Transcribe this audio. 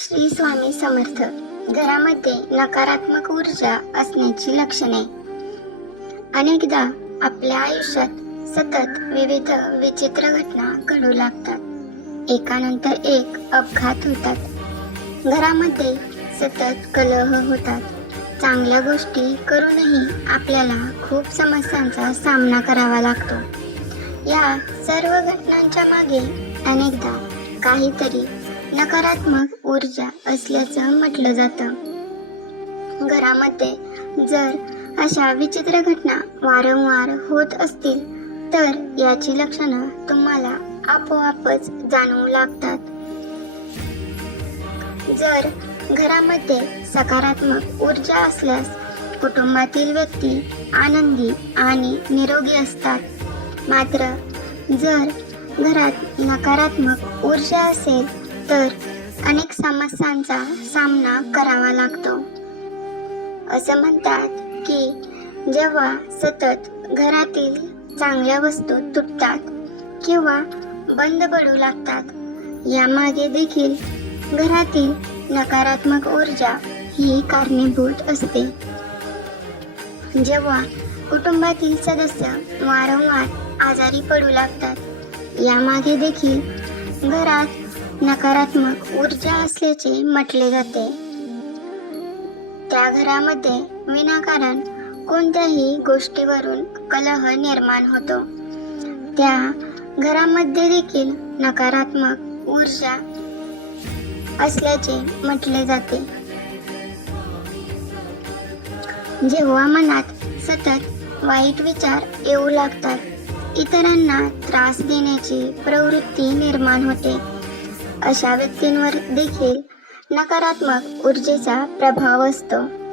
श्री स्वामी समर्थ. घरामध्ये नकारात्मक ऊर्जा असण्याची लक्षणे. अनेकदा आपल्या आयुष्यात सतत विविध विचित्र घटना घडू लागतात. एकानंतर एक अपघात होतात. घरामध्ये सतत कलह होतात. चांगल्या गोष्टी करूनही आपल्याला खूप समस्यांचा सामना करावा लागतो. या सर्व घटनांच्या मागे अनेकदा काहीतरी नकारात्मक ऊर्जा असल्याचं म्हटलं जातं. घरामध्ये जर अशा विचित्र घटना वारंवार होत असतील तर याची लक्षणं तुम्हाला आपोआपच जाणवू लागतात. जर घरामध्ये सकारात्मक ऊर्जा असल्यास कुटुंबातील व्यक्ती आनंदी आणि निरोगी असतात. मात्र जर घरात नकारात्मक ऊर्जा असेल तर अनेक समस्यांचा सामना करावा लागतो. असं म्हणतात की जेव्हा सतत घरातील चांगल्या वस्तू तुटतात किंवा बंद पडू लागतात यामागे देखील घरातील नकारात्मक ऊर्जा ही कारणीभूत असते. जेव्हा कुटुंबातील सदस्य वारंवार आजारी पडू लागतात यामागे देखील घरात नकारात्मक ऊर्जा असल्याचे म्हटले जाते. त्या घरामध्ये विनाकारण कोणत्याही गोष्टीवरून कलह निर्माण होतो. त्या घरामध्ये देखील नकारात्मक ऊर्जा असल्याचे म्हटले जाते. जेव्हा मनात सतत वाईट विचार येऊ लागतात इतरांना त्रास देण्याची प्रवृत्ती निर्माण होते. अशा व्यक्तींवर देखील नकारात्मक ऊर्जेचा प्रभाव असतो.